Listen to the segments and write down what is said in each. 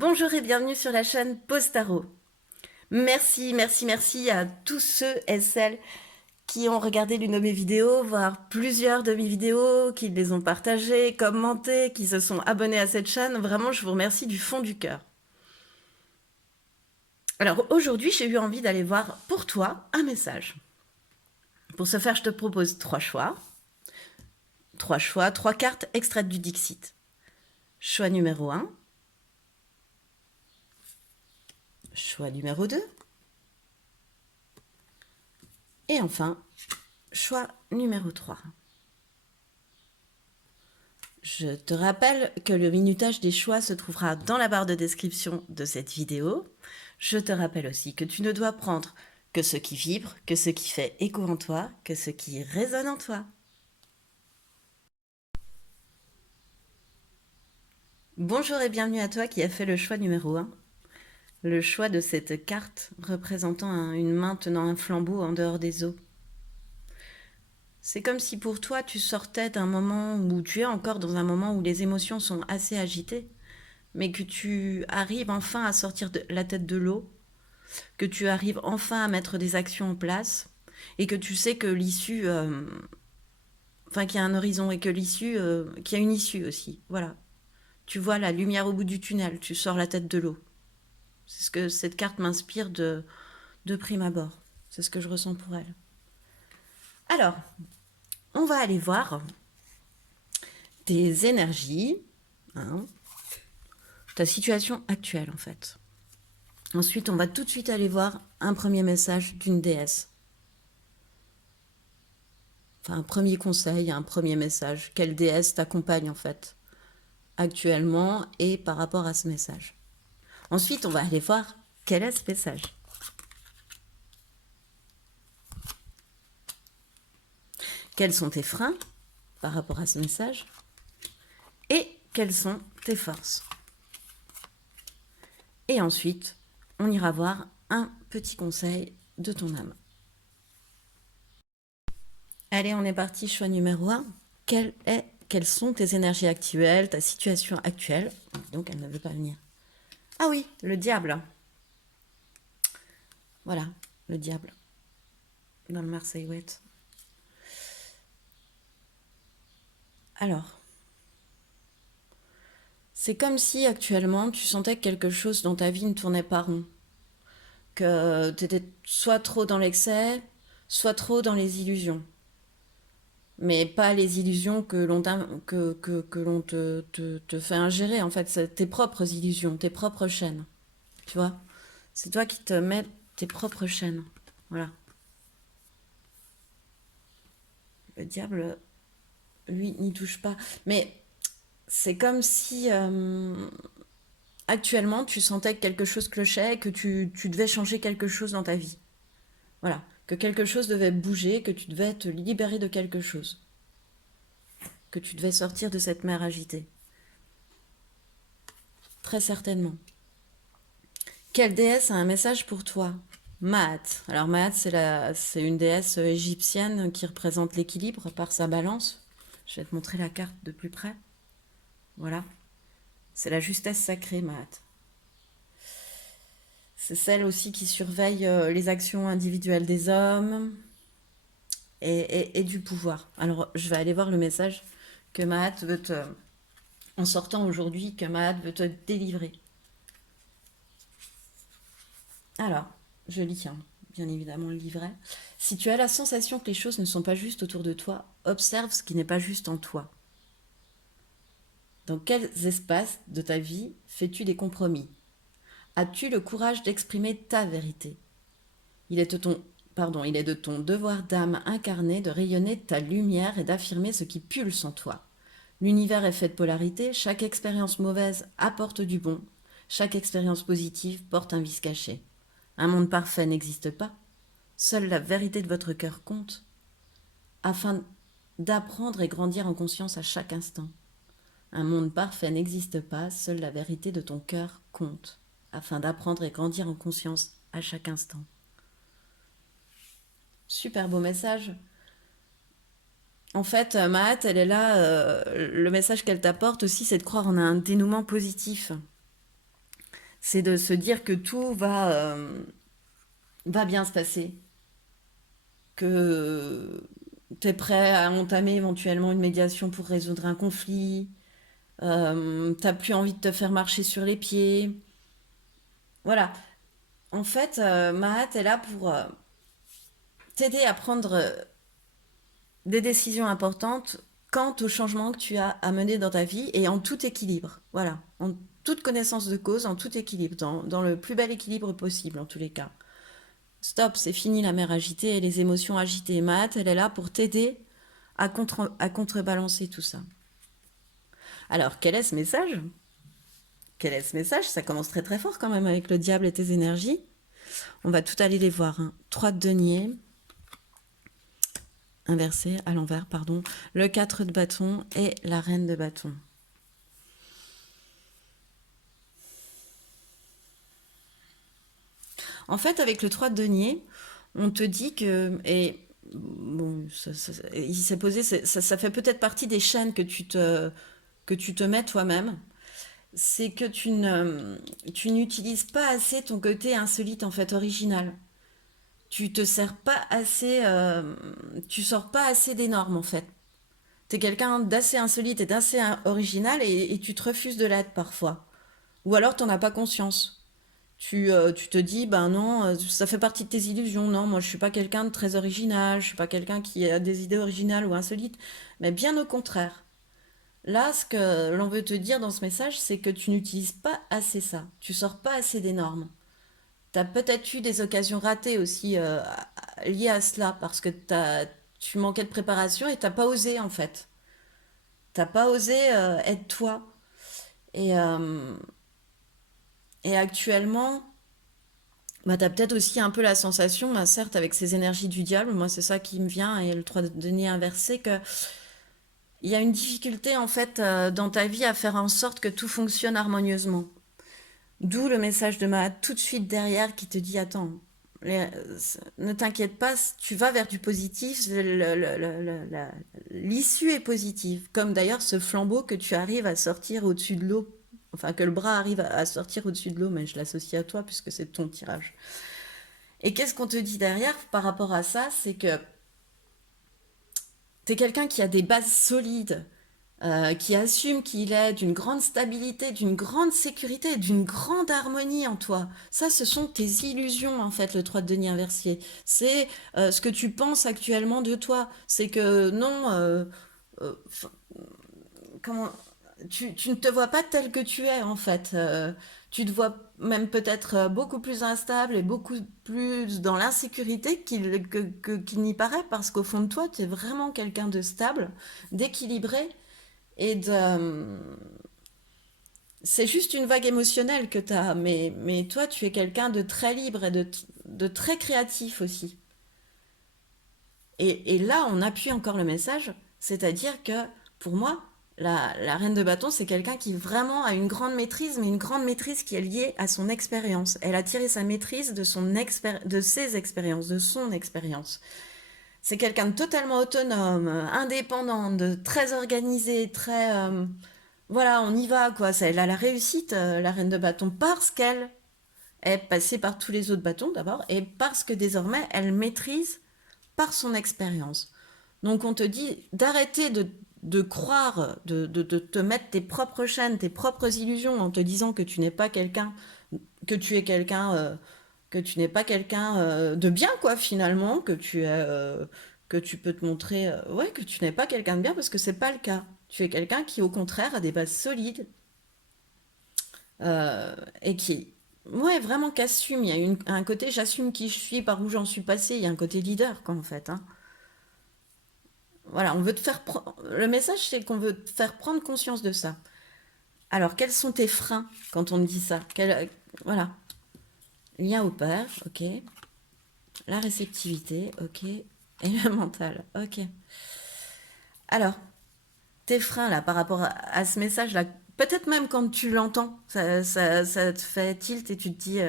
Bonjour et bienvenue sur la chaîne Postaro. Merci, merci, merci à tous ceux et celles qui ont regardé l'une de mes vidéos, voire plusieurs de mes vidéos, qui les ont partagées, commentées, qui se sont abonnés à cette chaîne. Vraiment, je vous remercie du fond du cœur. Alors aujourd'hui, j'ai eu envie d'aller voir pour toi un message. Pour ce faire, je te propose trois choix, trois cartes extraites du Dixit. Choix numéro 1, choix numéro 2, et enfin, choix numéro 3. Je te rappelle que le minutage des choix se trouvera dans la barre de description de cette vidéo. Je te rappelle aussi que tu ne dois prendre que ce qui vibre, que ce qui fait écho en toi, que ce qui résonne en toi. Bonjour et bienvenue à toi qui as fait le choix numéro 1. Le choix de cette carte représentant une main tenant un flambeau en dehors des eaux. C'est comme si pour toi tu sortais d'un moment où tu es encore dans un moment où les émotions sont assez agitées, mais que tu arrives enfin à sortir de la tête de l'eau, que tu arrives enfin à mettre des actions en place et que tu sais que l'issue, enfin qu'il y a un horizon et que l'issue, qu'il y a une issue aussi. Voilà. Tu vois la lumière au bout du tunnel, tu sors la tête de l'eau. C'est ce que cette carte m'inspire de prime abord. C'est ce que je ressens pour elle. Alors, on va aller voir tes énergies, hein, ta situation actuelle en fait. Ensuite, on va tout de suite aller voir un premier message d'une déesse. Enfin, un premier conseil, un premier message. Quelle déesse t'accompagne en fait actuellement et par rapport à ce message. Ensuite, on va aller voir quel est ce message. Quels sont tes freins par rapport à ce message et quelles sont tes forces. Et ensuite, on ira voir un petit conseil de ton âme. Allez, on est parti, choix numéro 1. Quelles sont tes énergies actuelles, ta situation actuelle? Donc, elle ne veut pas venir. Ah oui, le diable. Voilà, le diable. Dans le Marseillais. Alors, c'est comme si actuellement tu sentais que quelque chose dans ta vie ne tournait pas rond. Que tu étais soit trop dans l'excès, soit trop dans les illusions. Mais pas les illusions que l'on, que l'on te fait ingérer, en fait. C'est tes propres illusions, tes propres chaînes. Tu vois? C'est toi qui te mets tes propres chaînes. Voilà. Le diable, lui, n'y touche pas. Mais c'est comme si actuellement tu sentais que quelque chose clochait, que tu devais changer quelque chose dans ta vie. Voilà. Que quelque chose devait bouger, que tu devais te libérer de quelque chose. Que tu devais sortir de cette mer agitée. Très certainement. Quelle déesse a un message pour toi? Maat. Alors Maat, c'est une déesse égyptienne qui représente l'équilibre par sa balance. Je vais te montrer la carte de plus près. Voilà. C'est la justesse sacrée, Maat. C'est celle aussi qui surveille les actions individuelles des hommes et du pouvoir. Alors, je vais aller voir le message que Maat veut te... En sortant aujourd'hui, que Maat veut te délivrer. Alors, je lis, hein, bien évidemment le livret. Si tu as la sensation que les choses ne sont pas justes autour de toi, observe ce qui n'est pas juste en toi. Dans quels espaces de ta vie fais-tu des compromis? As-tu le courage d'exprimer ta vérité? Il est de ton devoir d'âme incarné de rayonner ta lumière et d'affirmer ce qui pulse en toi. L'univers est fait de polarité, chaque expérience mauvaise apporte du bon, chaque expérience positive porte un vice caché. Un monde parfait n'existe pas, seule la vérité de votre cœur compte, afin d'apprendre et grandir en conscience à chaque instant. Un monde parfait n'existe pas, seule la vérité de ton cœur compte, afin d'apprendre et grandir en conscience à chaque instant. Super beau message. En fait, Mahat, elle est là, le message qu'elle t'apporte aussi, c'est de croire en un dénouement positif. C'est de se dire que tout va bien se passer, que tu es prêt à entamer éventuellement une médiation pour résoudre un conflit, t'as plus envie de te faire marcher sur les pieds. Voilà. En fait, Mahat est là pour t'aider à prendre des décisions importantes quant au changement que tu as à mener dans ta vie et en tout équilibre. Voilà. En toute connaissance de cause, en tout équilibre, dans le plus bel équilibre possible en tous les cas. Stop, c'est fini la mer agitée et les émotions agitées. Mahat, elle est là pour t'aider à contrebalancer tout ça. Alors, quel est ce message? Quel est ce message? Ça commence très très fort quand même avec le diable et tes énergies. On va tout aller les voir. 3 de denier, inversé, à l'envers, pardon. Le 4 de bâton et la reine de bâton. En fait, avec le 3 de denier, on te dit que... Et bon, il s'est posé... Ça fait peut-être partie des chaînes que tu te mets toi-même. C'est que tu n'utilises pas assez ton côté insolite, en fait, original. Tu te sers pas assez... tu sors pas assez des normes, en fait. T'es quelqu'un d'assez insolite et d'assez original et tu te refuses de l'être parfois. Ou alors t'en as pas conscience. Tu te dis, ben non, ça fait partie de tes illusions. Non, moi je suis pas quelqu'un de très original, je suis pas quelqu'un qui a des idées originales ou insolites. Mais bien au contraire. Là, ce que l'on veut te dire dans ce message, c'est que tu n'utilises pas assez ça. Tu sors pas assez des normes. T'as peut-être eu des occasions ratées aussi liées à cela parce que tu manquais de préparation et t'as pas osé en fait. T'as pas osé être toi. Et, euh, et actuellement, bah, t'as peut-être aussi un peu la sensation, bah, certes avec ces énergies du diable, moi c'est ça qui me vient, et le 3 de denier inversé, que il y a une difficulté en fait dans ta vie à faire en sorte que tout fonctionne harmonieusement. D'où le message de ma tout de suite derrière qui te dit attends, ne t'inquiète pas, tu vas vers du positif, l'issue est positive. Comme d'ailleurs ce flambeau que tu arrives à sortir au-dessus de l'eau, enfin que le bras arrive à sortir au-dessus de l'eau, mais je l'associe à toi puisque c'est ton tirage. Et qu'est-ce qu'on te dit derrière par rapport à ça? C'est que t'es quelqu'un qui a des bases solides, qui assume qu'il est d'une grande stabilité, d'une grande sécurité, d'une grande harmonie en toi. Ça, ce sont tes illusions, en fait, le 3 de denier inversé. C'est ce que tu penses actuellement de toi. C'est que non, euh, comment, tu ne te vois pas tel que tu es, en fait. Tu te vois même peut-être beaucoup plus instable et beaucoup plus dans l'insécurité qu'il n'y paraît, parce qu'au fond de toi, tu es vraiment quelqu'un de stable, d'équilibré et de... C'est juste une vague émotionnelle que tu as, mais toi, tu es quelqu'un de très libre et de très créatif aussi. Et là, on appuie encore le message, c'est-à-dire que pour moi, la reine de bâton, c'est quelqu'un qui vraiment a une grande maîtrise, mais une grande maîtrise qui est liée à son expérience. Elle a tiré sa maîtrise de ses expériences, de son expérience. C'est quelqu'un de totalement autonome, indépendant, de très organisé, très... voilà, on y va, quoi. Elle a la réussite, la reine de bâton, parce qu'elle est passée par tous les autres bâtons, d'abord, et parce que désormais, elle maîtrise par son expérience. Donc, on te dit d'arrêter de croire, de te mettre tes propres chaînes, tes propres illusions, en te disant que tu n'es pas quelqu'un, que tu es quelqu'un... que tu n'es pas quelqu'un de bien, quoi, finalement, que tu peux te montrer, ouais, que tu n'es pas quelqu'un de bien parce que c'est pas le cas. Tu es quelqu'un qui, au contraire, a des bases solides et qui, ouais, vraiment qu'assume. Il y a un côté j'assume qui je suis, par où j'en suis passé. Il y a un côté leader, quoi, en fait. Hein. Voilà, on veut te faire. Le message, c'est qu'on veut te faire prendre conscience de ça. Alors, quels sont tes freins quand on te dit ça? Voilà. Lien au père, ok. La réceptivité, ok. Et le mental, ok. Alors, tes freins là par rapport à ce message là, peut-être même quand tu l'entends, ça te fait tilt et tu te dis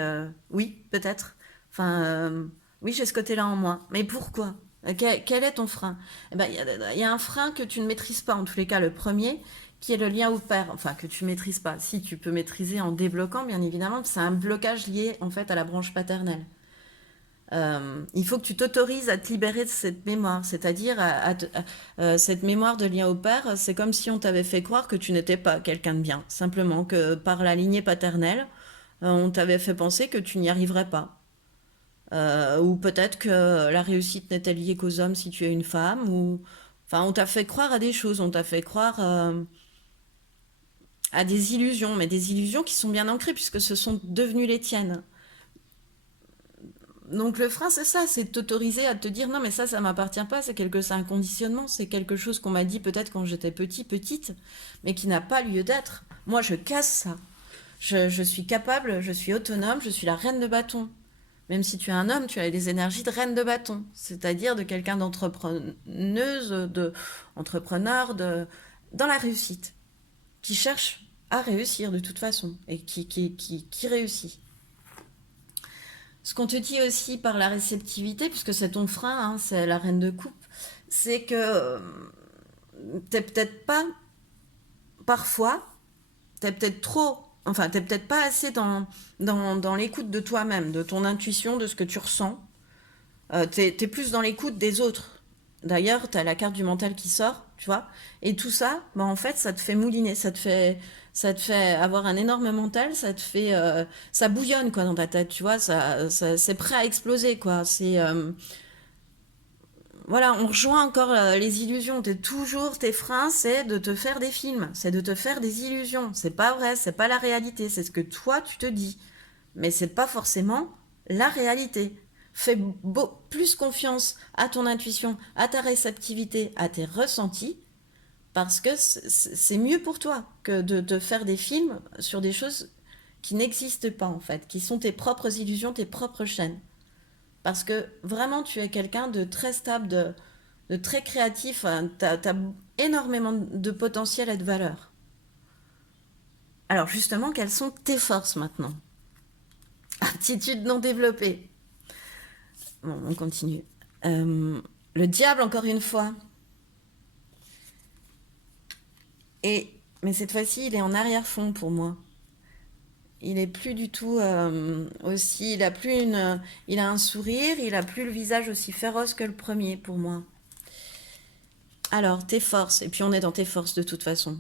oui, peut-être. Enfin, oui, j'ai ce côté-là en moi. Mais pourquoi? Quel est ton frein? Eh ben, il y a un frein que tu ne maîtrises pas, en tous les cas, le premier, qui est le lien au père, enfin que tu maîtrises pas. Si tu peux maîtriser en débloquant, bien évidemment, c'est un blocage lié en fait à la branche paternelle. Il faut que tu t'autorises à te libérer de cette mémoire, c'est-à-dire cette mémoire de lien au père, c'est comme si on t'avait fait croire que tu n'étais pas quelqu'un de bien, simplement que par la lignée paternelle, on t'avait fait penser que tu n'y arriverais pas. Ou peut-être que la réussite n'était liée qu'aux hommes si tu es une femme, ou enfin on t'a fait croire à des choses, on t'a fait croire à des illusions, mais des illusions qui sont bien ancrées puisque ce sont devenues les tiennes. Donc le frein, c'est ça, c'est de t'autoriser à te dire non mais ça m'appartient pas, c'est un conditionnement, c'est quelque chose qu'on m'a dit peut-être quand j'étais petite, mais qui n'a pas lieu d'être. Moi je casse ça. Je suis capable, je suis autonome, je suis la reine de bâton. Même si tu es un homme, tu as les énergies de reine de bâton, c'est-à-dire de quelqu'un d'entrepreneuse, entrepreneur, dans la réussite, qui cherche à réussir de toute façon et qui réussit. Ce qu'on te dit aussi par la réceptivité, puisque c'est ton frein, hein, c'est la reine de coupe, c'est que t'es peut-être pas, parfois, t'es peut-être trop, enfin, t'es peut-être pas assez dans l'écoute de toi-même, de ton intuition, de ce que tu ressens. T'es plus dans l'écoute des autres. D'ailleurs, t'as la carte du mental qui sort, tu vois. Et tout ça, bah, en fait, ça te fait mouliner, ça te fait avoir un énorme mental, ça bouillonne, quoi, dans ta tête, tu vois. C'est prêt à exploser, quoi. Voilà, on rejoint encore les illusions. Tes freins, c'est de te faire des films, c'est de te faire des illusions. C'est pas vrai, c'est pas la réalité, c'est ce que toi, tu te dis. Mais c'est pas forcément la réalité. Fais plus confiance à ton intuition, à ta réceptivité, à tes ressentis, parce que c'est mieux pour toi que de te faire des films sur des choses qui n'existent pas en fait, qui sont tes propres illusions, tes propres chaînes. Parce que vraiment, tu es quelqu'un de très stable, de très créatif, hein, t'as énormément de potentiel et de valeur. Alors justement, quelles sont tes forces maintenant? Aptitudes non développées. Bon, on continue. Euh, le diable, encore une fois. Mais cette fois-ci, il est en arrière-fond pour moi. Il est plus du tout aussi. Il a un sourire. Il a plus le visage aussi féroce que le premier pour moi. Alors, tes forces. Et puis on est dans tes forces de toute façon.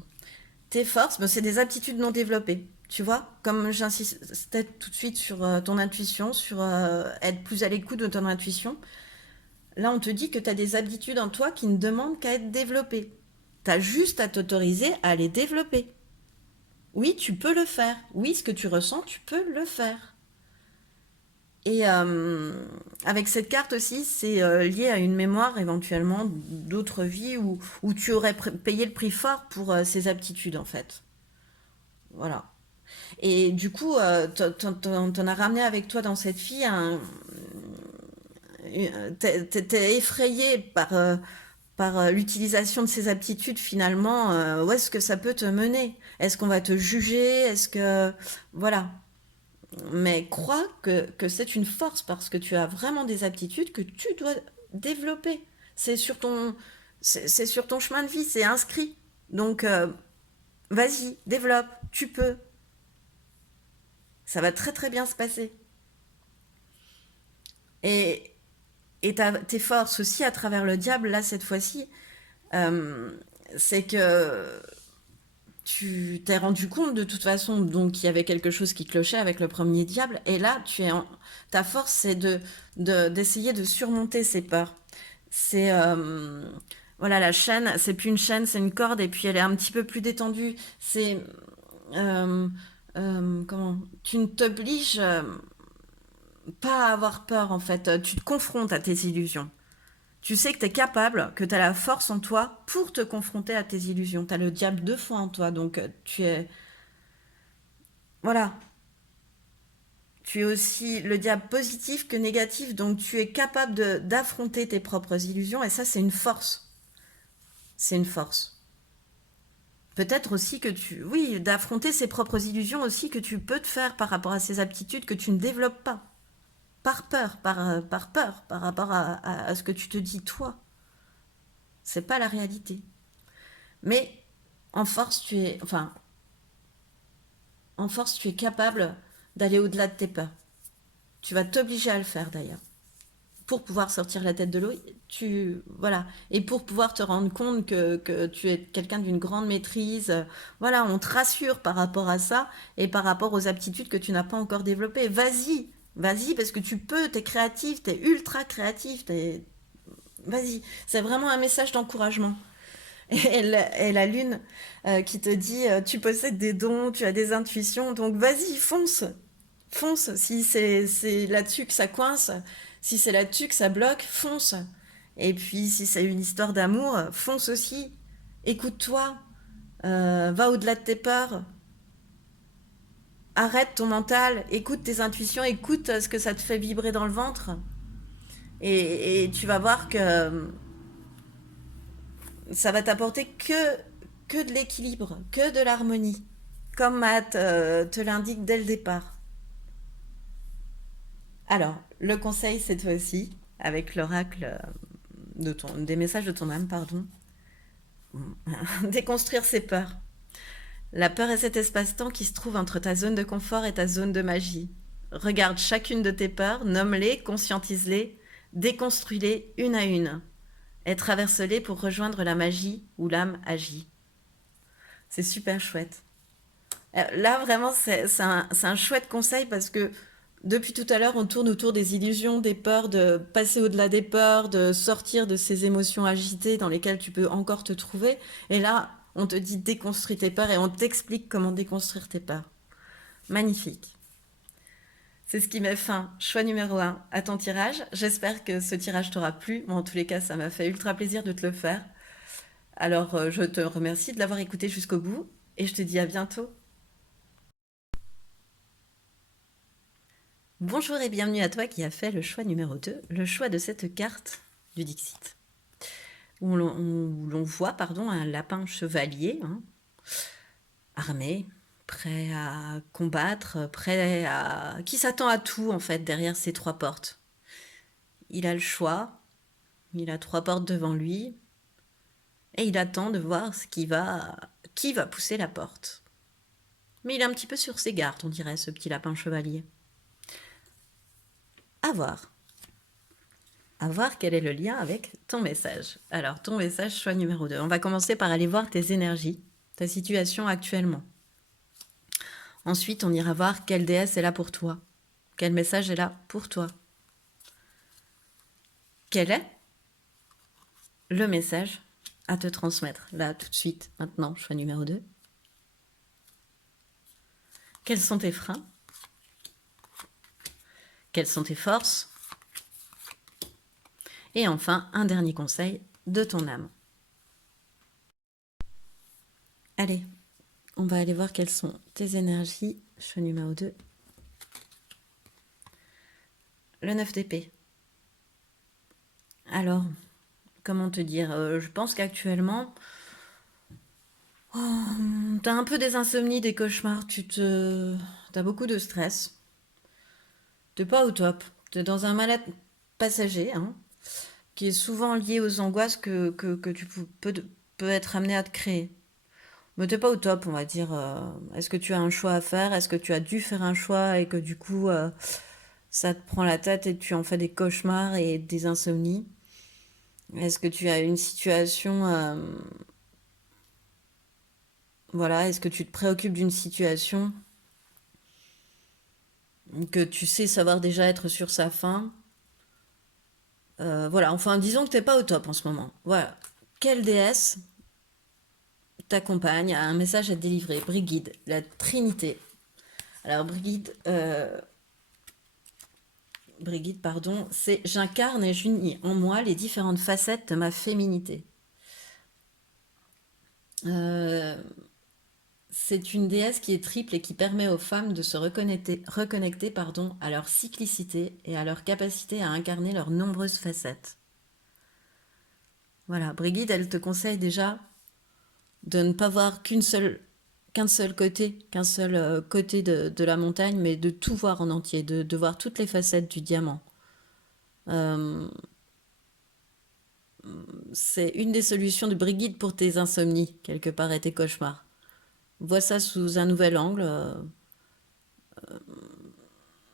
Tes forces, ben, c'est des aptitudes non développées. Tu vois, comme j'insistais tout de suite sur ton intuition, sur être plus à l'écoute de ton intuition. Là, on te dit que tu as des habitudes en toi qui ne demandent qu'à être développées. Tu as juste à t'autoriser à les développer. Oui, tu peux le faire. Oui, ce que tu ressens, tu peux le faire. Et avec cette carte aussi, c'est lié à une mémoire éventuellement d'autres vies où tu aurais payé le prix fort pour ces aptitudes en fait. Voilà. Et du coup, t'en as ramené avec toi dans cette fille t'es effrayé par l'utilisation de ces aptitudes finalement, où est-ce que ça peut te mener? Est-ce qu'on va te juger? Est-ce que... Voilà. Mais crois que c'est une force parce que tu as vraiment des aptitudes que tu dois développer. C'est sur ton, c'est sur ton chemin de vie, c'est inscrit. Donc, vas-y, développe, tu peux. Ça va très très bien se passer. Et, tes forces aussi à travers le diable, là, cette fois-ci, euh, c'est que tu t'es rendu compte de toute façon donc qu'il y avait quelque chose qui clochait avec le premier diable et là ta force c'est d'essayer de surmonter ces peurs. C'est voilà, la chaîne, c'est plus une chaîne, c'est une corde et puis elle est un petit peu plus détendue. C'est euh, comment, tu ne t'obliges pas à avoir peur en fait, tu te confrontes à tes illusions. Tu sais que tu es capable, que tu as la force en toi pour te confronter à tes illusions. Tu as le diable deux fois en toi, donc tu es... Voilà. Tu es aussi le diable positif que négatif, donc tu es capable d'affronter tes propres illusions, et ça, c'est une force. C'est une force. Peut-être aussi que oui, d'affronter ses propres illusions aussi que tu peux te faire par rapport à ces aptitudes que tu ne développes pas. Par peur, par peur, par rapport à ce que tu te dis toi. C'est pas la réalité. Mais en force, en force, tu es capable d'aller au-delà de tes peurs. Tu vas t'obliger à le faire d'ailleurs. Pour pouvoir sortir la tête de l'eau, voilà. Et pour pouvoir te rendre compte que tu es quelqu'un d'une grande maîtrise, voilà, on te rassure par rapport à ça et par rapport aux aptitudes que tu n'as pas encore développées. Vas-y, parce que tu peux, t'es créatif, t'es ultra créatif, vas-y. C'est vraiment un message d'encouragement. Et la lune qui te dit, tu possèdes des dons, tu as des intuitions, donc vas-y, fonce. Fonce. Si c'est là-dessus que ça coince, si c'est là-dessus que ça bloque, fonce. Et puis si c'est une histoire d'amour, fonce aussi. Écoute-toi, va au-delà de tes peurs, arrête ton mental, écoute tes intuitions, écoute ce que ça te fait vibrer dans le ventre. Et tu vas voir que ça va t'apporter que de l'équilibre, que de l'harmonie, comme Matt te l'indique dès le départ. Alors, le conseil cette fois-ci, avec l'oracle des messages de ton âme, pardon, déconstruire ses peurs. La peur est cet espace-temps qui se trouve entre ta zone de confort et ta zone de magie. Regarde chacune de tes peurs, nomme-les, conscientise-les, déconstruis-les une à une et traverse-les pour rejoindre la magie où l'âme agit. C'est super chouette. Là, vraiment, c'est un chouette conseil parce que depuis tout à l'heure, on tourne autour des illusions, des peurs, de passer au-delà des peurs, de sortir de ces émotions agitées dans lesquelles tu peux encore te trouver. Et là, on te dit déconstruis tes peurs et on t'explique comment déconstruire tes peurs. Magnifique. C'est ce qui met fin, choix numéro un, à ton tirage. J'espère que ce tirage t'aura plu. Moi, en tous les cas, ça m'a fait ultra plaisir de te le faire. Alors, je te remercie de l'avoir écouté jusqu'au bout et je te dis à bientôt. Bonjour et bienvenue à toi qui a fait le choix numéro 2, le choix de cette carte du Dixit, où l'on voit un lapin chevalier, hein, armé, prêt à combattre, qui s'attend à tout en fait derrière ces trois portes. Il a le choix, il a trois portes devant lui, et il attend de voir qui va pousser la porte. Mais il est un petit peu sur ses gardes, on dirait, ce petit lapin chevalier. À voir. À voir quel est le lien avec ton message. Alors, ton message, choix numéro 2. On va commencer par aller voir tes énergies, ta situation actuellement. Ensuite, on ira voir quelle déesse est là pour toi. Quel message est là pour toi. Quel est le message à te transmettre, là, tout de suite, maintenant, choix numéro 2. Quels sont tes freins? Quelles sont tes forces? Et enfin, un dernier conseil de ton âme. Allez, on va aller voir quelles sont tes énergies. Choix numéro 2. Le 9 d'épée. Alors, comment te dire, je pense qu'actuellement, t'as un peu des insomnies, des cauchemars, t'as beaucoup de stress. T'es pas au top. T'es dans un mal-être passager, hein, qui est souvent lié aux angoisses que tu peux être amené à te créer. Mais t'es pas au top, on va dire. Est-ce que tu as un choix à faire? Est-ce que tu as dû faire un choix et que du coup, ça te prend la tête et tu en fais des cauchemars et des insomnies? Est-ce que tu as une situation, voilà, est-ce que tu te préoccupes d'une situation que tu sais savoir déjà être sur sa fin? Voilà, enfin, disons que t'es pas au top en ce moment. Voilà. Quelle déesse t'accompagne a un message à te délivrer? Brigide, la Trinité. Alors, Brigide, pardon, c'est j'incarne et j'unis en moi les différentes facettes de ma féminité. Euh, c'est une déesse qui est triple et qui permet aux femmes de se reconnecter à leur cyclicité et à leur capacité à incarner leurs nombreuses facettes. Voilà, Brigide, elle te conseille déjà de ne pas voir qu'un seul côté de la montagne, mais de tout voir en entier, de voir toutes les facettes du diamant. Euh, C'est une des solutions de Brigitte pour tes insomnies, quelque part, et tes cauchemars. Vois ça sous un nouvel angle.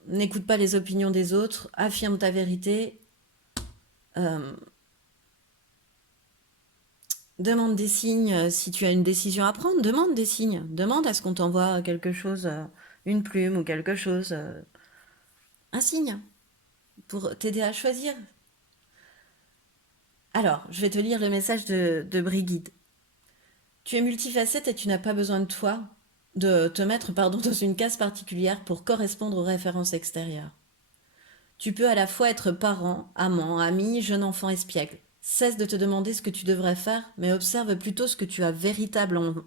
N'écoute pas les opinions des autres. Affirme ta vérité. euh, Demande des signes si tu as une décision à prendre. Demande des signes. Demande à ce qu'on t'envoie quelque chose, une plume ou quelque chose, un signe pour t'aider à choisir. Alors, je vais te lire le message de Brigitte. Tu es multifacette et tu n'as pas besoin de te mettre, pardon, dans une case particulière pour correspondre aux références extérieures. Tu peux à la fois être parent, amant, ami, jeune enfant espiègle. Cesse de te demander ce que tu devrais faire, mais observe plutôt ce que tu as véritablement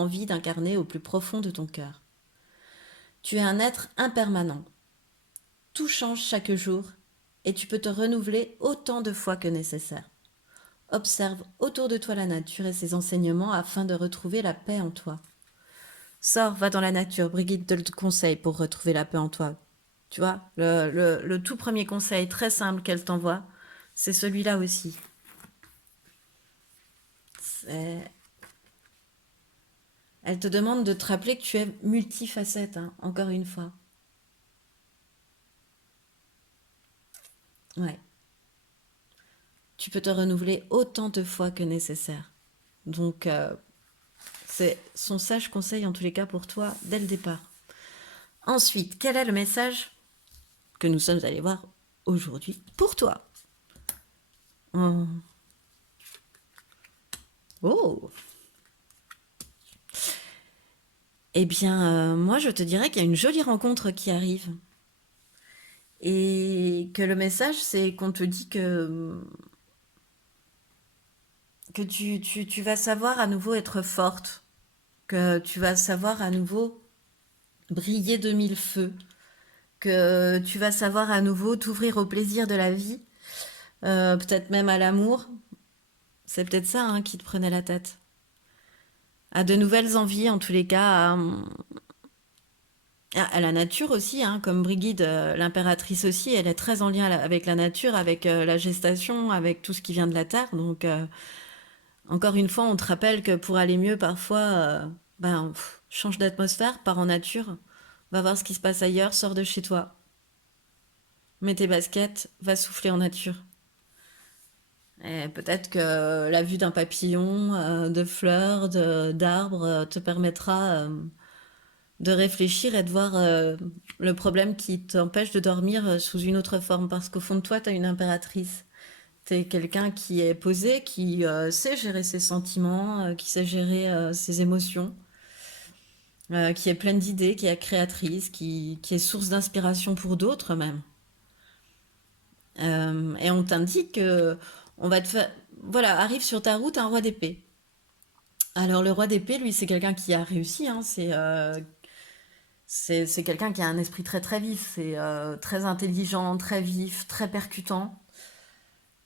envie d'incarner au plus profond de ton cœur. Tu es un être impermanent. Tout change chaque jour et tu peux te renouveler autant de fois que nécessaire. Observe autour de toi la nature et ses enseignements afin de retrouver la paix en toi. Sors, va dans la nature, Brigitte te le conseille pour retrouver la paix en toi. Tu vois, le tout premier conseil très simple qu'elle t'envoie, c'est celui-là aussi. C'est- Elle te demande de te rappeler que tu es multifacette, hein, encore une fois. Ouais. Tu peux te renouveler autant de fois que nécessaire. Donc, c'est son sage conseil en tous les cas pour toi dès le départ. Ensuite, quel est le message que nous sommes allés voir aujourd'hui pour toi? Oh, oh. Eh bien, moi, je te dirais qu'il y a une jolie rencontre qui arrive. Et que le message, c'est qu'on te dit que tu vas savoir à nouveau être forte, que tu vas savoir à nouveau briller de mille feux, que tu vas savoir à nouveau t'ouvrir au plaisir de la vie, peut-être même à l'amour. C'est peut-être ça hein, qui te prenait la tête. À de nouvelles envies, en tous les cas, à la nature aussi, hein, comme Brigide, l'impératrice aussi, elle est très en lien avec la nature, avec la gestation, avec tout ce qui vient de la terre. Donc, encore une fois, on te rappelle que pour aller mieux, parfois, change d'atmosphère, pars en nature, va voir ce qui se passe ailleurs, sors de chez toi, mets tes baskets, va souffler en nature. Et peut-être que la vue d'un papillon, de fleurs, d'arbres, te permettra de réfléchir et de voir le problème qui t'empêche de dormir sous une autre forme. Parce qu'au fond de toi, tu as une impératrice. T'es quelqu'un qui est posé, qui sait gérer ses sentiments, qui sait gérer ses émotions, qui est pleine d'idées, qui est créatrice, qui est source d'inspiration pour d'autres même. Et on t'indique que on va te faire... Voilà, arrive sur ta route un roi d'épée. Alors le roi d'épée, lui, c'est quelqu'un qui a réussi. Hein, c'est quelqu'un qui a un esprit très très vif. C'est très intelligent, très vif, très percutant,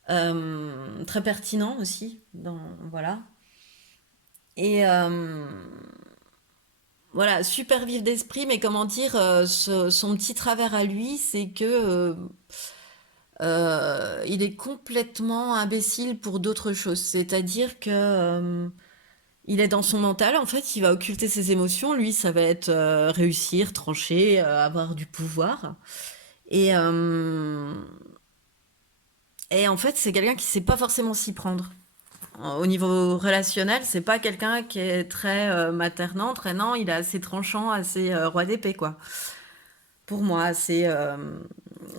très pertinent aussi. Voilà. Et voilà, super vif d'esprit, mais comment dire, son petit travers à lui, c'est que il est complètement imbécile pour d'autres choses. C'est-à-dire que il est dans son mental, en fait, il va occulter ses émotions. Lui, ça va être réussir, trancher, avoir du pouvoir. Et, euh, et en fait, c'est quelqu'un qui sait pas forcément s'y prendre. Au niveau relationnel, c'est pas quelqu'un qui est très maternant, très non, il est assez tranchant, assez roi d'épée, quoi. Pour moi, c'est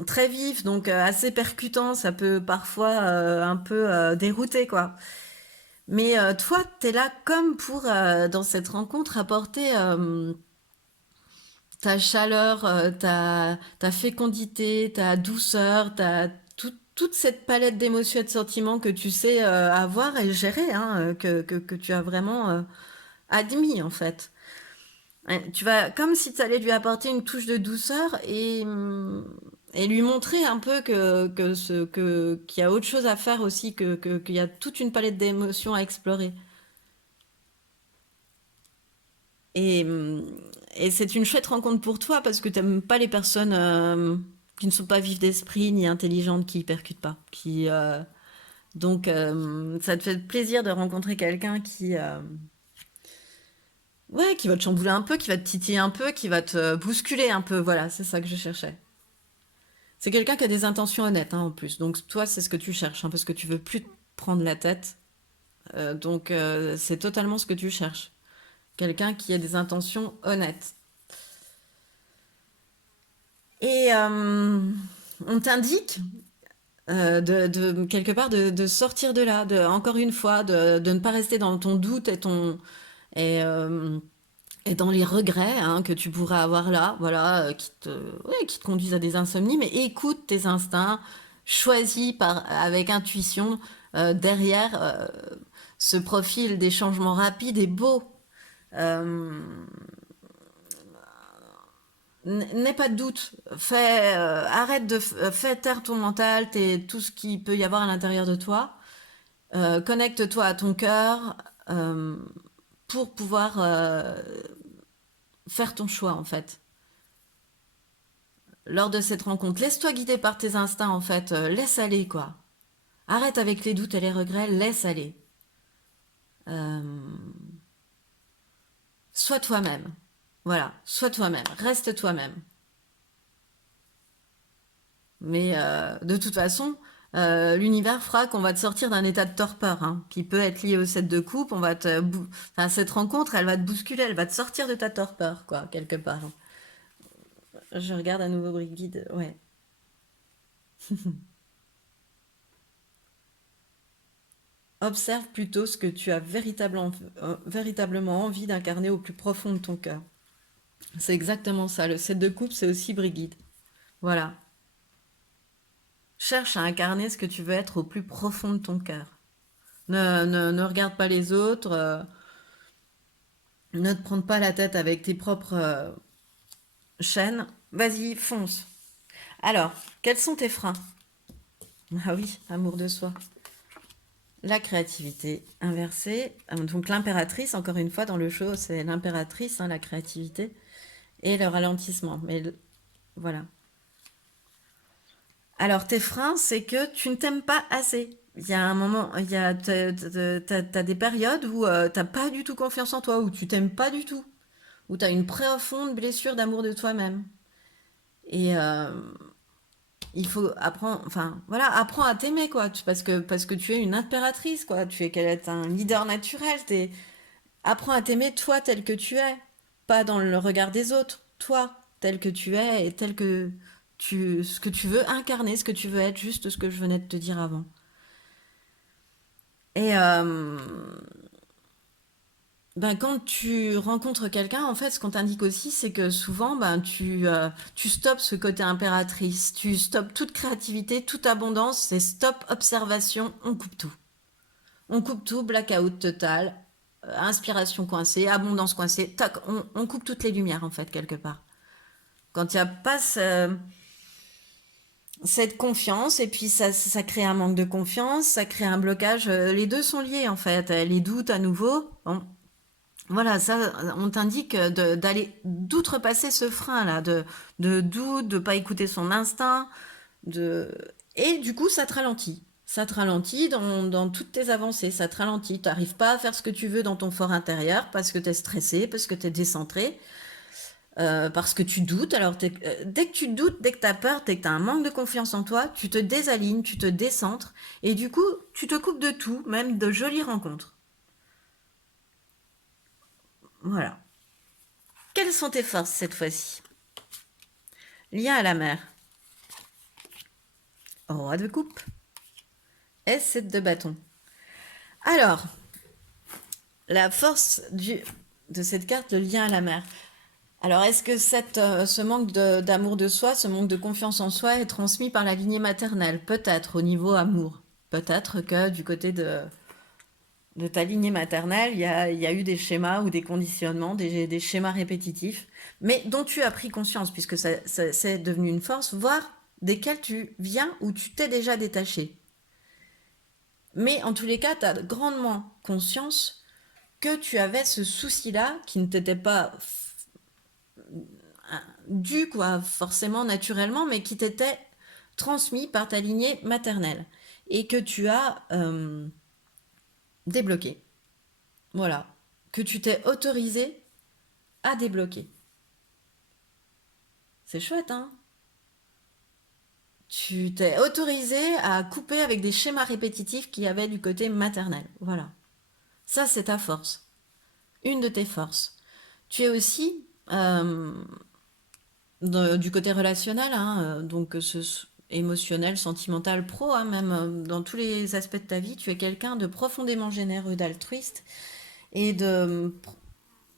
très vif, donc assez percutant, ça peut parfois un peu dérouter, quoi. Mais toi, t'es là comme pour, dans cette rencontre, apporter ta chaleur, ta fécondité, ta douceur, toute cette palette d'émotions et de sentiments que tu sais avoir et gérer, hein, que tu as vraiment admis, en fait. Tu vas, comme si tu allais lui apporter une touche de douceur et lui montrer un peu qu'il y a autre chose à faire aussi, qu'il y a toute une palette d'émotions à explorer. Et, hum, et c'est une chouette rencontre pour toi parce que t'aimes pas les personnes qui ne sont pas vives d'esprit ni intelligentes, qui percutent pas, qui Donc, ça te fait plaisir de rencontrer quelqu'un ouais, qui va te chambouler un peu, qui va te titiller un peu, qui va te bousculer un peu. Voilà, c'est ça que je cherchais. C'est quelqu'un qui a des intentions honnêtes, hein, en plus. Donc, toi, c'est ce que tu cherches, hein, parce que tu veux plus te prendre la tête. Donc, c'est totalement ce que tu cherches. Quelqu'un qui a des intentions honnêtes. Et on t'indique quelque part de sortir de là, encore une fois, de ne pas rester dans ton doute et, euh, et dans les regrets, hein, que tu pourrais avoir là, voilà, ouais, qui te conduisent à des insomnies, mais écoute tes instincts, choisis avec intuition. Derrière ce profil des changements rapides est beau. Euh, N'aie pas de doute. Arrête fais taire ton mental, tout ce qui peut y avoir à l'intérieur de toi. Connecte-toi à ton cœur pour pouvoir faire ton choix en fait. Lors de cette rencontre, laisse-toi guider par tes instincts en fait. Laisse aller quoi. Arrête avec les doutes et les regrets, laisse aller. Euh, Sois toi-même. Voilà, sois toi-même, reste toi-même. Mais de toute façon, l'univers fera qu'on va te sortir d'un état de torpeur, hein, qui peut être lié au set de coupe. Enfin, cette rencontre, elle va te bousculer, elle va te sortir de ta torpeur, quoi, quelque part. Je regarde à nouveau Brigitte, ouais. Observe plutôt ce que tu as véritablement envie d'incarner au plus profond de ton cœur. C'est exactement ça. Le set de coupe, c'est aussi Brigitte. Voilà. Cherche à incarner ce que tu veux être au plus profond de ton cœur. Ne regarde pas les autres. Ne te prends pas la tête avec tes propres chaînes. Vas-y, fonce. Alors, quels sont tes freins? Ah oui, amour de soi. La créativité inversée. Donc l'impératrice, encore une fois, dans le show, c'est l'impératrice, hein, la créativité. Et le ralentissement. Voilà. Alors, tes freins, c'est que tu ne t'aimes pas assez. Il y a un moment, t'as des périodes où t'as pas du tout confiance en toi, où tu t'aimes pas du tout, où t'as une profonde blessure d'amour de toi-même. Et il faut apprendre, enfin, voilà, apprends à t'aimer, quoi, parce que tu es une impératrice, quoi, qu'elle est un leader naturel, apprends à t'aimer toi tel que tu es, pas dans le regard des autres, toi tel que tu es et ce que tu veux incarner, ce que tu veux être, juste ce que je venais de te dire avant. Et ben, quand tu rencontres quelqu'un, en fait, ce qu'on t'indique aussi, c'est que souvent, ben, tu stoppes ce côté impératrice, tu stoppes toute créativité, toute abondance, c'est stop observation, on coupe tout. On coupe tout, blackout total, inspiration coincée, abondance coincée, tac, on coupe toutes les lumières, en fait, quelque part. Quand il n'y a pas cette confiance, et puis ça crée un manque de confiance, ça crée un blocage, les deux sont liés, en fait. Les doutes, à nouveau, bon, voilà, ça, on t'indique d'aller d'outrepasser ce frein-là, de doute, de pas écouter son instinct, de et du coup, ça te ralentit. Ça te ralentit dans toutes tes avancées, ça te ralentit. Tu n'arrives pas à faire ce que tu veux dans ton fort intérieur parce que tu es stressé, parce que tu es décentré, parce que tu doutes. Alors, dès que tu doutes, dès que tu as peur, dès que tu as un manque de confiance en toi, tu te désalignes, tu te décentres, et du coup, tu te coupes de tout, même de jolies rencontres. Voilà. Quelles sont tes forces cette fois-ci? Lien à la mer. Roi de coupe. S7 de bâton. Alors, la force de cette carte, le lien à la mer. Alors, est-ce que ce manque d'amour de soi, ce manque de confiance en soi est transmis par la lignée maternelle? Peut-être au niveau amour. Peut-être que du côté de ta lignée maternelle, il y a eu des schémas ou des conditionnements, des schémas répétitifs, mais dont tu as pris conscience, puisque c'est devenu une force, voire desquels tu viens ou tu t'es déjà détaché. Mais en tous les cas, tu as grandement conscience que tu avais ce souci-là qui ne t'était pas dû, quoi, forcément, naturellement, mais qui t'était transmis par ta lignée maternelle. et que tu as débloqué. Voilà. Que tu t'es autorisé à débloquer. C'est chouette, hein? Tu t'es autorisé à couper avec des schémas répétitifs qui avaient du côté maternel. Voilà. Ça, c'est ta force. Une de tes forces. Tu es aussi du côté relationnel, hein, donc émotionnel, sentimental, pro, hein, même dans tous les aspects de ta vie, tu es quelqu'un de profondément généreux, d'altruiste et de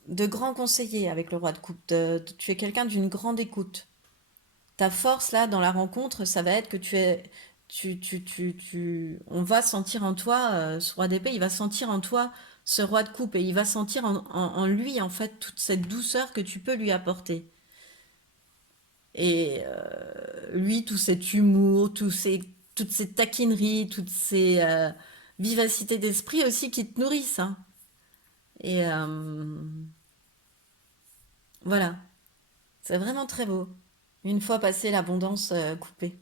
grand conseiller avec le roi de coupe. Tu es quelqu'un d'une grande écoute. Ta force là dans la rencontre, ça va être que on va sentir en toi, ce roi d'épée, il va sentir en toi ce roi de coupe et il va sentir en lui en fait toute cette douceur que tu peux lui apporter. Et lui, tout cet humour, toutes ces taquineries, toutes ces vivacités d'esprit aussi qui te nourrissent, hein. Et voilà, c'est vraiment très beau. Une fois passé l'abondance coupée.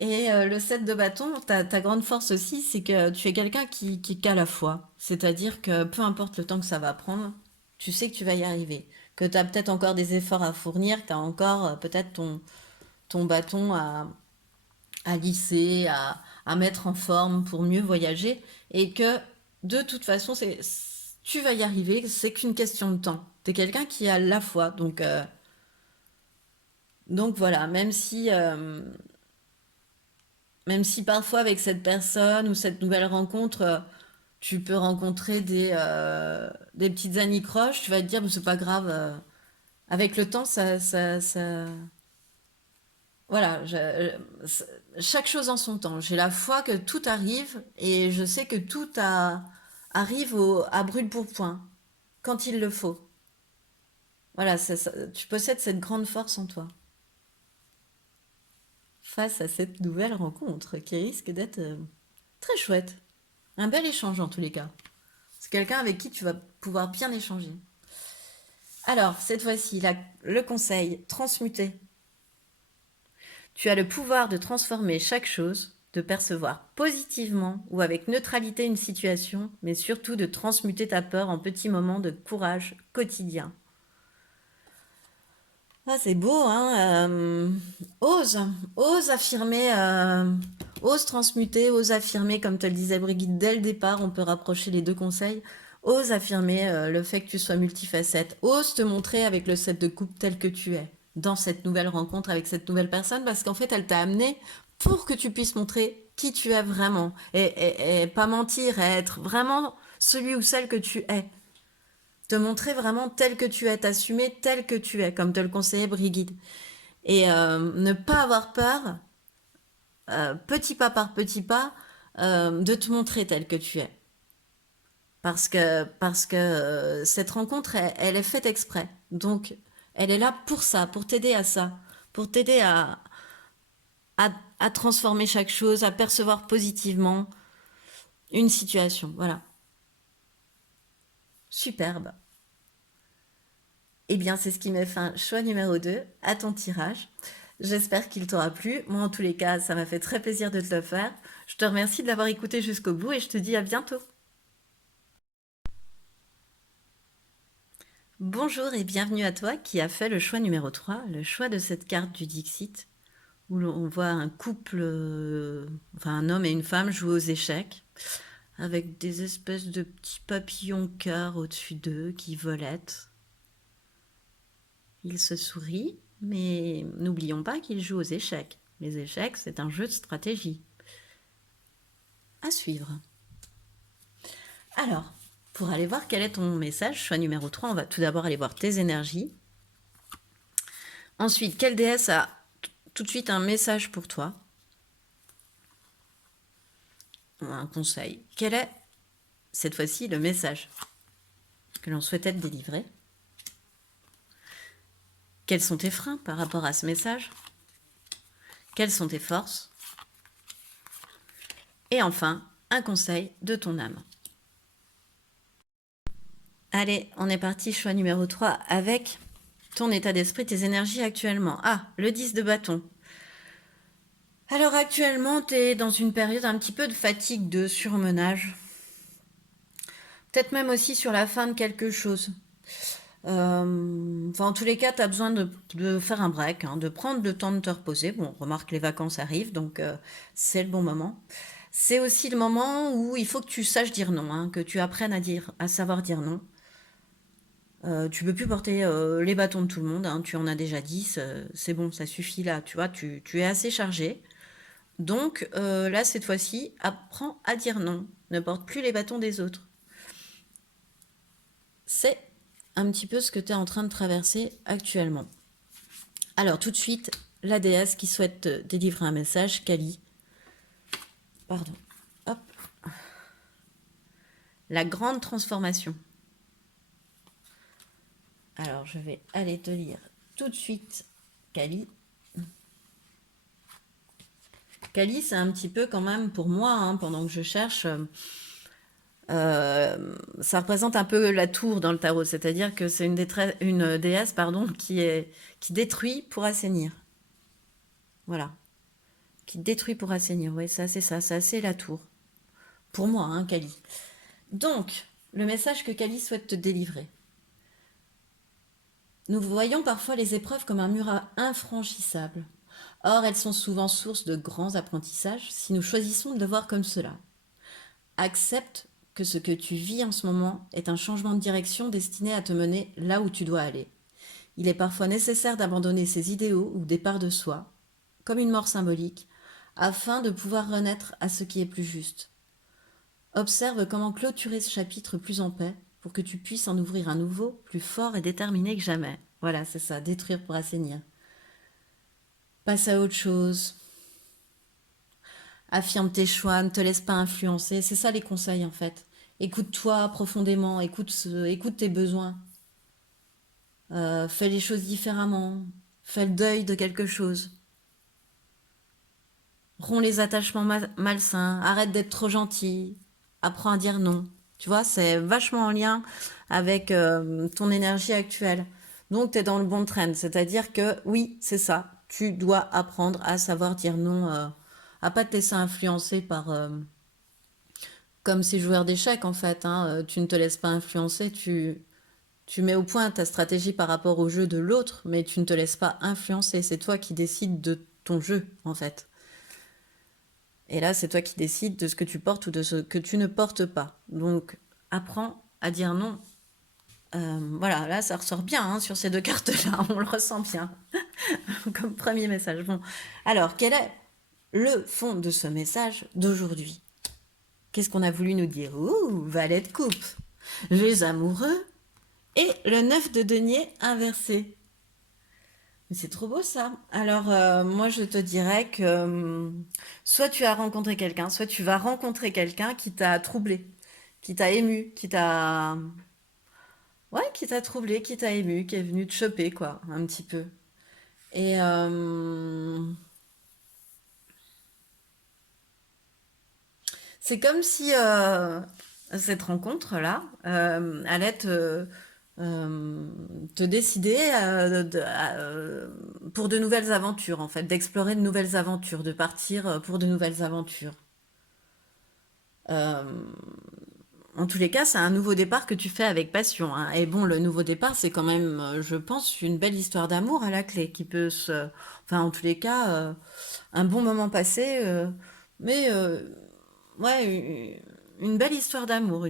Et le 7 de bâton, ta grande force aussi, c'est que tu es quelqu'un qui qu'à la foi. C'est-à-dire que peu importe le temps que ça va prendre, tu sais que tu vas y arriver. Que tu as peut-être encore des efforts à fournir, que tu as encore peut-être ton bâton à lisser, à mettre en forme pour mieux voyager. Et que de toute façon, tu vas y arriver, c'est qu'une question de temps. Tu es quelqu'un qui a la foi. Donc voilà, même si parfois avec cette personne ou cette nouvelle rencontre, tu peux rencontrer des petites anicroches, tu vas te dire, mais c'est pas grave. Avec le temps, voilà, chaque chose en son temps. J'ai la foi que tout arrive et je sais que arrive à brûle-pourpoint, quand il le faut. Voilà, tu possèdes cette grande force en toi face à cette nouvelle rencontre qui risque d'être très chouette. Un bel échange en tous les cas. C'est quelqu'un avec qui tu vas pouvoir bien échanger. Alors, cette fois-ci, le conseil, transmuter. Tu as le pouvoir de transformer chaque chose, de percevoir positivement ou avec neutralité une situation, mais surtout de transmuter ta peur en petits moments de courage quotidien. Ah, c'est beau, hein? Ose affirmer, ose transmuter, ose affirmer, comme te le disait Brigitte dès le départ, on peut rapprocher les deux conseils. Ose affirmer le fait que tu sois multifacette. Ose te montrer avec le set de coupe tel que tu es dans cette nouvelle rencontre avec cette nouvelle personne parce qu'en fait, elle t'a amené pour que tu puisses montrer qui tu es vraiment et pas mentir et être vraiment celui ou celle que tu es. Te montrer vraiment tel que tu es, t'assumer tel que tu es, comme te le conseillait Brigitte. Et ne pas avoir peur, petit pas par petit pas, de te montrer tel que tu es. Parce que cette rencontre, elle est faite exprès. Donc, elle est là pour ça, pour t'aider à ça, pour t'aider à transformer chaque chose, à percevoir positivement une situation. Voilà. Superbe. Eh bien, c'est ce qui met fin, choix numéro 2, à ton tirage. J'espère qu'il t'aura plu. Moi, en tous les cas, ça m'a fait très plaisir de te le faire. Je te remercie de l'avoir écouté jusqu'au bout et je te dis à bientôt. Bonjour et bienvenue à toi qui a fait le choix numéro 3, le choix de cette carte du Dixit, où on voit un couple, enfin un homme et une femme jouer aux échecs, avec des espèces de petits papillons cœur au-dessus d'eux qui volettent. Ils se sourient, mais n'oublions pas qu'ils jouent aux échecs. Les échecs, c'est un jeu de stratégie. À suivre. Alors, pour aller voir quel est ton message, choix numéro 3, on va tout d'abord aller voir tes énergies. Ensuite, quelle déesse a tout de suite un message pour toi? Un conseil. Quel est, cette fois-ci, le message que l'on souhaitait te délivrer? Quels sont tes freins par rapport à ce message? Quelles sont tes forces? Et enfin, un conseil de ton âme. Allez, on est parti, choix numéro 3, avec ton état d'esprit, tes énergies actuellement. Ah, le 10 de bâton. Alors actuellement, tu es dans une période un petit peu de fatigue, de surmenage. Peut-être même aussi sur la fin de quelque chose. Enfin, en tous les cas, tu as besoin de faire un break, hein, de prendre le temps de te reposer. Bon, remarque, les vacances arrivent, donc c'est le bon moment. C'est aussi le moment où il faut que tu saches dire non, hein, que tu apprennes à savoir dire non. Tu peux plus porter les bâtons de tout le monde, hein, tu en as déjà 10, c'est bon, ça suffit là, tu vois, tu es assez chargé. Donc là, cette fois-ci, apprends à dire non. Ne porte plus les bâtons des autres. C'est un petit peu ce que tu es en train de traverser actuellement. Alors tout de suite, la déesse qui souhaite te délivrer un message, Kali. Pardon. Hop. La grande transformation. Alors je vais aller te lire tout de suite, Kali. Kali, c'est un petit peu quand même pour moi, hein, pendant que je cherche, ça représente un peu la tour dans le tarot, c'est-à-dire que c'est une déesse pardon, qui détruit pour assainir. Voilà. Qui détruit pour assainir. Oui, ça, c'est la tour. Pour moi, hein, Kali. Donc, le message que Kali souhaite te délivrer. Nous voyons parfois les épreuves comme un mur infranchissable. Or, elles sont souvent source de grands apprentissages si nous choisissons de le voir comme cela. Accepte que ce que tu vis en ce moment est un changement de direction destiné à te mener là où tu dois aller. Il est parfois nécessaire d'abandonner ses idéaux ou des parts de soi, comme une mort symbolique, afin de pouvoir renaître à ce qui est plus juste. Observe comment clôturer ce chapitre plus en paix pour que tu puisses en ouvrir un nouveau, plus fort et déterminé que jamais. Voilà, c'est ça, détruire pour assainir. Passe à autre chose. Affirme tes choix, ne te laisse pas influencer. C'est ça les conseils en fait. Écoute-toi profondément, écoute tes besoins. Fais les choses différemment. Fais le deuil de quelque chose. Romps les attachements malsains. Arrête d'être trop gentil. Apprends à dire non. Tu vois, c'est vachement en lien avec ton énergie actuelle. Donc, tu es dans le bon trend. C'est-à-dire que oui, c'est ça. Tu dois apprendre à savoir dire non, à pas te laisser influencer par, comme ces joueurs d'échecs en fait. Hein. Tu ne te laisses pas influencer, tu mets au point ta stratégie par rapport au jeu de l'autre, mais tu ne te laisses pas influencer. C'est toi qui décides de ton jeu en fait. Et là, c'est toi qui décides de ce que tu portes ou de ce que tu ne portes pas. Donc, apprends à dire non. Voilà, là, ça ressort bien hein, sur ces deux cartes-là. On le ressent bien comme premier message. Bon, alors, quel est le fond de ce message d'aujourd'hui? Qu'est-ce qu'on a voulu nous dire? Ouh, valet de coupe, les amoureux et le 9 de denier inversé. Mais c'est trop beau ça. Alors, moi, je te dirais que soit tu as rencontré quelqu'un, soit tu vas rencontrer quelqu'un qui t'a troublé, qui t'a ému, Ouais, qui t'a troublé, qui t'a ému, qui est venu te choper, quoi, un petit peu. Et c'est comme si cette rencontre-là allait euh, te décider pour de nouvelles aventures, en fait, d'explorer de nouvelles aventures, de partir pour de nouvelles aventures. Euh, En tous les cas, c'est un nouveau départ que tu fais avec passion, hein. Et bon, le nouveau départ, c'est quand même, je pense, une belle histoire d'amour à la clé qui peut se... Enfin, en tous les cas, un bon moment passé, mais ouais, une belle histoire d'amour.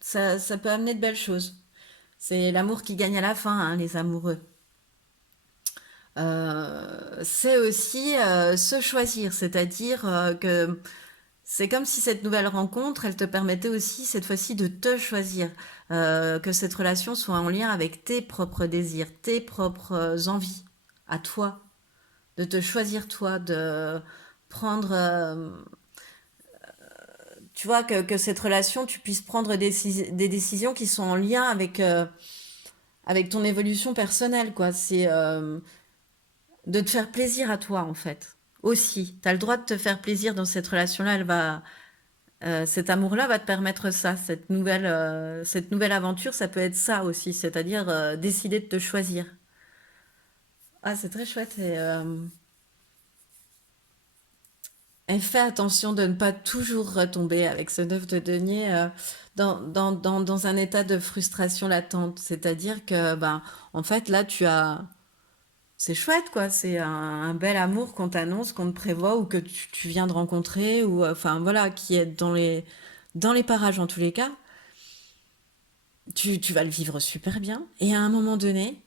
Ça peut amener de belles choses. C'est l'amour qui gagne à la fin, hein, les amoureux. C'est aussi se choisir, c'est-à-dire que c'est comme si cette nouvelle rencontre, elle te permettait aussi cette fois-ci de te choisir, que cette relation soit en lien avec tes propres désirs, tes propres envies, à toi, de te choisir toi, de prendre, tu vois, que cette relation, tu puisses prendre des décisions qui sont en lien avec ton évolution personnelle, quoi. C'est de te faire plaisir à toi, en fait. Aussi, tu as le droit de te faire plaisir dans cette relation-là, cet amour-là va te permettre ça, cette nouvelle aventure, ça peut être ça aussi, c'est-à-dire décider de te choisir. Ah, c'est très chouette. Et fais attention de ne pas toujours retomber avec ce 9 de denier dans un état de frustration latente. C'est-à-dire que, ben, en fait, là, c'est chouette, quoi. C'est un bel amour qu'on t'annonce, qu'on te prévoit ou que tu viens de rencontrer ou, enfin, voilà, qui est dans les parages en tous les cas. Tu vas le vivre super bien. Et à un moment donné,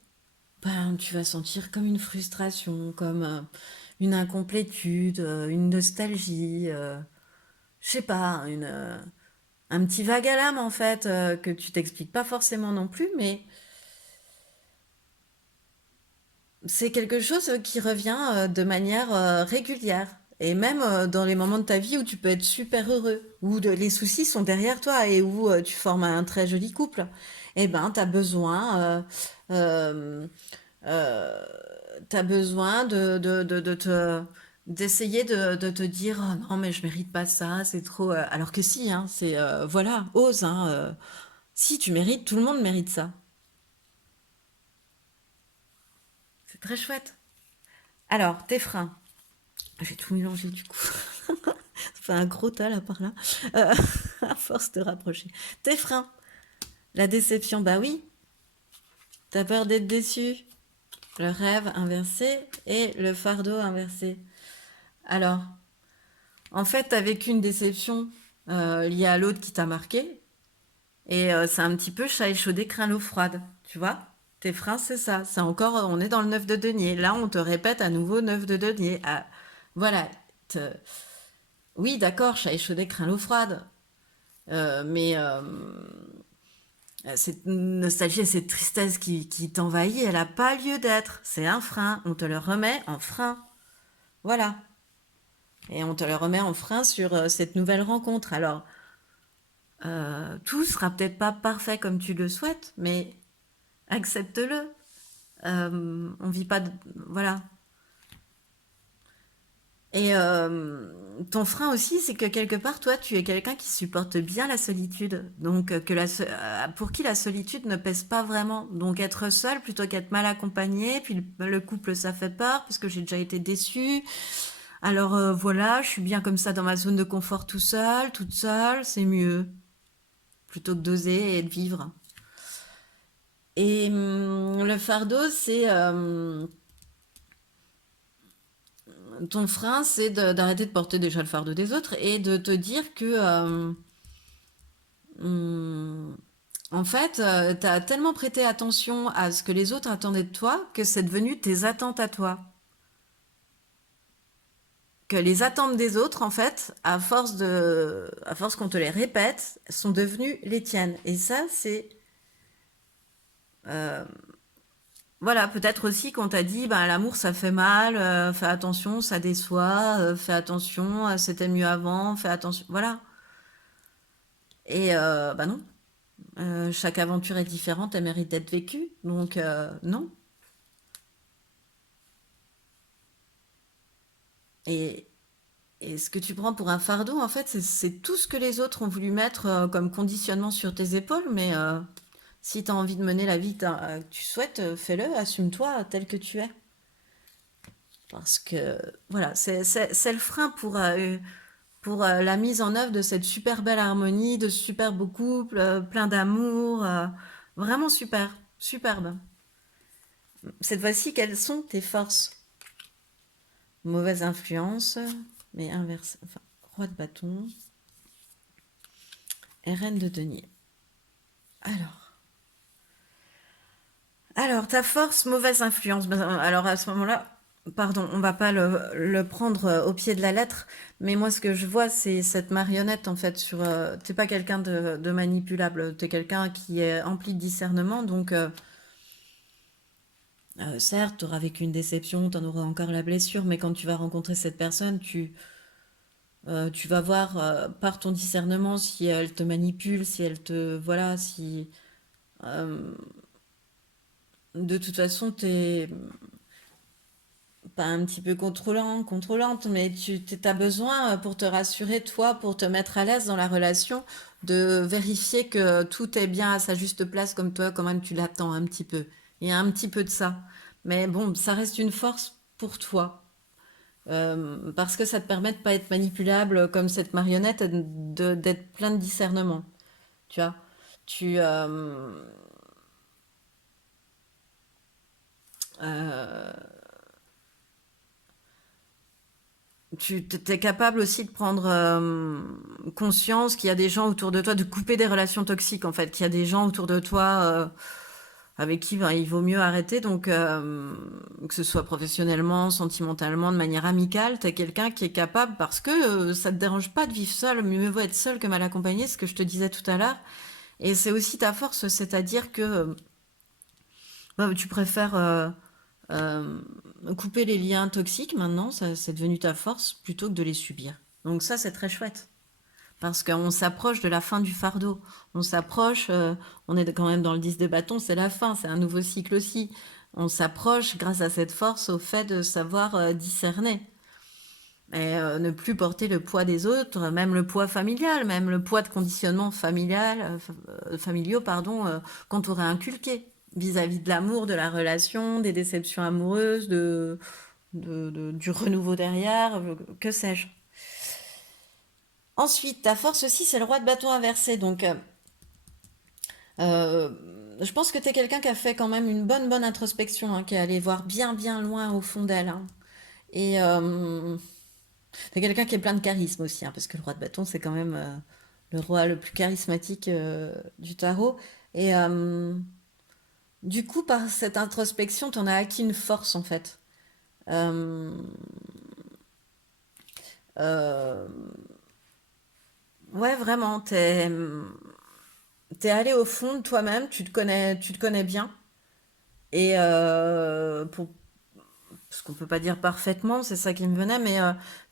ben, tu vas sentir comme une frustration, comme une incomplétude, une nostalgie, je sais pas, un petit vague à l'âme en fait, que tu t'expliques pas forcément non plus, mais c'est quelque chose qui revient de manière régulière. Et même dans les moments de ta vie où tu peux être super heureux, où les soucis sont derrière toi et où tu formes un très joli couple, eh ben, euh, euh, t'as besoin d'essayer de te dire oh non mais je mérite pas ça, c'est trop. Alors que si, hein, c'est voilà, ose, hein, si tu mérites, tout le monde mérite ça. C'est très chouette. Alors, tes freins. J'ai tout mélangé du coup. Ça fait un gros tas là par là. Euh, à force de rapprocher. Tes freins. La déception, bah oui. T'as peur d'être déçu. Le rêve inversé et le fardeau inversé. Alors, en fait, t'as vécu une déception liée à l'autre qui t'a marqué. Et c'est un petit peu chat échaudé, craint l'eau froide. Tu vois? Tes freins, c'est ça. C'est encore, on est dans le 9 de denier. Là, on te répète à nouveau 9 de denier. Ah, voilà. Te- Oui, d'accord, chat échaudé, craint l'eau froide. Mais cette nostalgie et cette tristesse qui t'envahit, elle n'a pas lieu d'être. C'est un frein. On te le remet en frein. Voilà. Et on te le remet en frein sur cette nouvelle rencontre. Alors, tout sera peut-être pas parfait comme tu le souhaites, mais accepte-le. On vit pas. Voilà. Et ton frein aussi, c'est que quelque part, toi, tu es quelqu'un qui supporte bien la solitude. Donc, pour qui la solitude ne pèse pas vraiment. Donc, être seul plutôt qu'être mal accompagné. Puis le couple, ça fait peur parce que j'ai déjà été déçue. Alors, voilà, je suis bien comme ça dans ma zone de confort tout seul, toute seule, c'est mieux. Plutôt que d'oser et de vivre. Et le fardeau, c'est ton frein, c'est d'arrêter de porter déjà le fardeau des autres et de te dire que, hum, en fait, tu as tellement prêté attention à ce que les autres attendaient de toi que c'est devenu tes attentes à toi. Que les attentes des autres, en fait, à force qu'on te les répète, sont devenues les tiennes. Et ça, c'est euh, voilà, peut-être aussi qu'on t'a dit, bah, l'amour ça fait mal, fais attention, ça déçoit, fais attention, c'était mieux avant, fais attention, voilà. Et bah non, chaque aventure est différente, elle mérite d'être vécue, donc non. Et, et ce que tu prends pour un fardeau, en fait, c'est tout ce que les autres ont voulu mettre comme conditionnement sur tes épaules, mais si tu as envie de mener la vie que tu souhaites, fais-le, assume-toi tel que tu es. Parce que voilà, c'est le frein pour la mise en œuvre de cette super belle harmonie, de ce super beau couple, plein d'amour, vraiment super, superbe. Cette fois-ci, quelles sont tes forces? Mauvaise influence, mais inverse, enfin, roi de bâton et reine de denier. Alors, ta force, mauvaise influence. Ben, alors à ce moment-là, pardon, on va pas le prendre au pied de la lettre, mais moi ce que je vois, c'est cette marionnette en fait sur. T'es pas quelqu'un de manipulable, t'es quelqu'un qui est empli de discernement, donc certes, t'auras vécu une déception, t'en auras encore la blessure, mais quand tu vas rencontrer cette personne, tu vas voir par ton discernement si elle te manipule, si elle te voilà, si euh, de toute façon t'es pas un petit peu contrôlante, mais tu as besoin pour te rassurer, toi, pour te mettre à l'aise dans la relation, de vérifier que tout est bien à sa juste place comme toi, comme même tu l'attends un petit peu. Il y a un petit peu de ça. Mais bon, ça reste une force pour toi. parce que ça te permet de pas être manipulable comme cette marionnette, d'être plein de discernement. Tu vois, tu, euh, tu es capable aussi de prendre conscience qu'il y a des gens autour de toi, de couper des relations toxiques en fait, qu'il y a des gens autour de toi avec qui ben, il vaut mieux arrêter, donc que ce soit professionnellement, sentimentalement, de manière amicale, tu es quelqu'un qui est capable, parce que ça te dérange pas de vivre seul, mieux vaut être seul que mal accompagné, ce que je te disais tout à l'heure, et c'est aussi ta force, c'est-à-dire que tu préfères euh, couper les liens toxiques maintenant, ça, c'est devenu ta force, plutôt que de les subir. Donc ça, c'est très chouette. Parce qu'on s'approche de la fin du fardeau. On s'approche, on est quand même dans le 10 de bâton, c'est la fin, c'est un nouveau cycle aussi. On s'approche, grâce à cette force, au fait de savoir discerner. Et ne plus porter le poids des autres, même le poids familial, même le poids de conditionnement familial, familiaux, pardon, qu'on t'aurait inculqué vis-à-vis de l'amour, de la relation, des déceptions amoureuses, du renouveau derrière, que sais-je. Ensuite, ta force aussi, c'est le roi de bâton inversé. Donc, euh, je pense que tu es quelqu'un qui a fait quand même une bonne introspection, hein, qui est allé voir bien loin au fond d'elle. Hein. Et t'es quelqu'un qui est plein de charisme aussi, hein, parce que le roi de bâton, c'est quand même le roi le plus charismatique du tarot. Et du coup, par cette introspection, tu en as acquis une force, en fait. Euh, euh, ouais, vraiment, t'es allé au fond de toi-même, tu te connais bien. Et parce qu'on peut pas dire parfaitement, c'est ça qui me venait, mais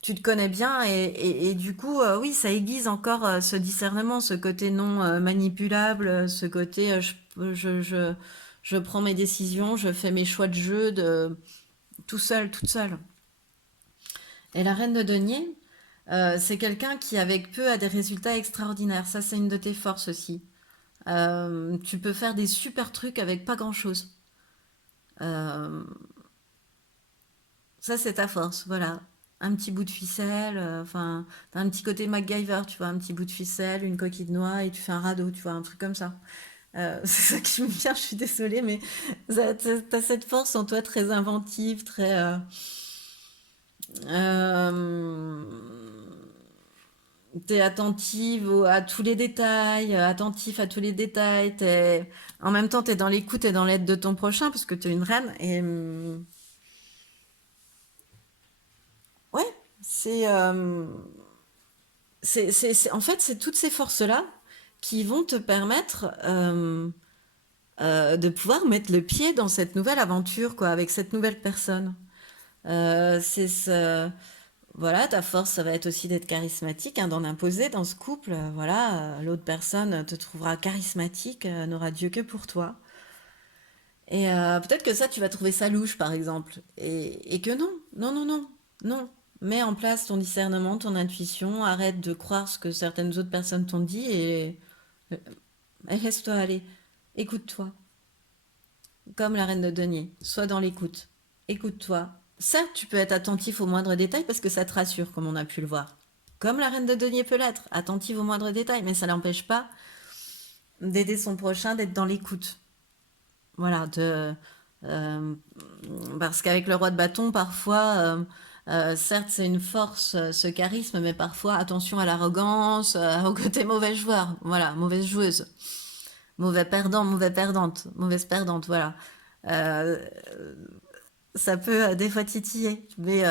tu te connais bien et du coup, oui, ça aiguise encore ce discernement, ce côté non manipulable, ce côté je prends mes décisions, je fais mes choix de jeu tout seul, toute seule. Et la reine de denier, c'est quelqu'un qui avec peu a des résultats extraordinaires. Ça, c'est une de tes forces aussi. Tu peux faire des super trucs avec pas grand-chose. Euh, Ça, c'est ta force, voilà. Un petit bout de ficelle, enfin, t'as un petit côté MacGyver, tu vois, un petit bout de ficelle, une coquille de noix et tu fais un radeau, tu vois, un truc comme ça. C'est ça qui me vient, je suis désolée, mais t'as cette force en toi très inventive, très... euh, t'es attentive à tous les détails, attentif à tous les détails, en même temps, t'es dans l'écoute et dans l'aide de ton prochain, parce que t'es une reine, et ouais, c'est... en fait, c'est toutes ces forces-là qui vont te permettre de pouvoir mettre le pied dans cette nouvelle aventure, quoi, avec cette nouvelle personne. C'est ce, voilà, ta force, ça va être aussi d'être charismatique, hein, d'en imposer dans ce couple. Voilà, l'autre personne te trouvera charismatique, n'aura Dieu que pour toi. Et peut-être que ça, tu vas trouver ça louche, par exemple. Et que non. Mets en place ton discernement, ton intuition, arrête de croire ce que certaines autres personnes t'ont dit et laisse-toi aller. Écoute-toi, comme la reine de denier. Sois dans l'écoute. Écoute-toi. Certes, tu peux être attentif aux moindres détails parce que ça te rassure, comme on a pu le voir. Comme la reine de denier peut l'être, attentive aux moindres détails, mais ça n'empêche pas d'aider son prochain, d'être dans l'écoute. Voilà, euh, parce qu'avec le roi de bâton, parfois, certes, c'est une force, ce charisme, mais parfois, attention à l'arrogance, au côté mauvais joueur, voilà, mauvaise joueuse, mauvais perdant, mauvais perdante, mauvaise perdante, voilà. Euh, Ça peut des fois titiller, mais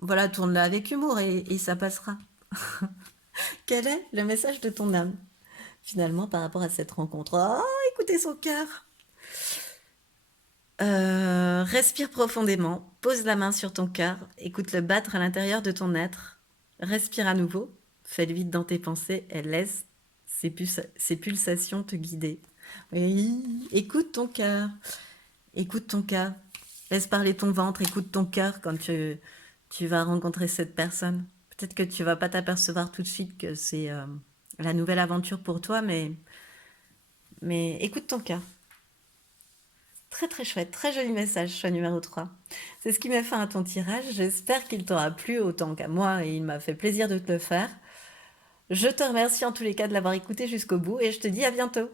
voilà, tourne-la avec humour et ça passera. Quel est le message de ton âme, finalement, par rapport à cette rencontre? Oh, écoutez son cœur. Respire profondément, pose la main sur ton cœur, écoute-le battre à l'intérieur de ton être. Respire à nouveau, fais le vide dans tes pensées et laisse ses pulsations te guider. Oui, écoute ton cœur, écoute ton cœur. Laisse parler ton ventre, écoute ton cœur quand tu vas rencontrer cette personne. Peut-être que tu vas pas t'apercevoir tout de suite que c'est la nouvelle aventure pour toi, mais écoute ton cœur. très très chouette, très joli message, choix numéro 3. C'est ce qui met fin à ton tirage. J'espère qu'il t'aura plu autant qu'à moi et il m'a fait plaisir de te le faire. Je te remercie en tous les cas de l'avoir écouté jusqu'au bout et je te dis à bientôt.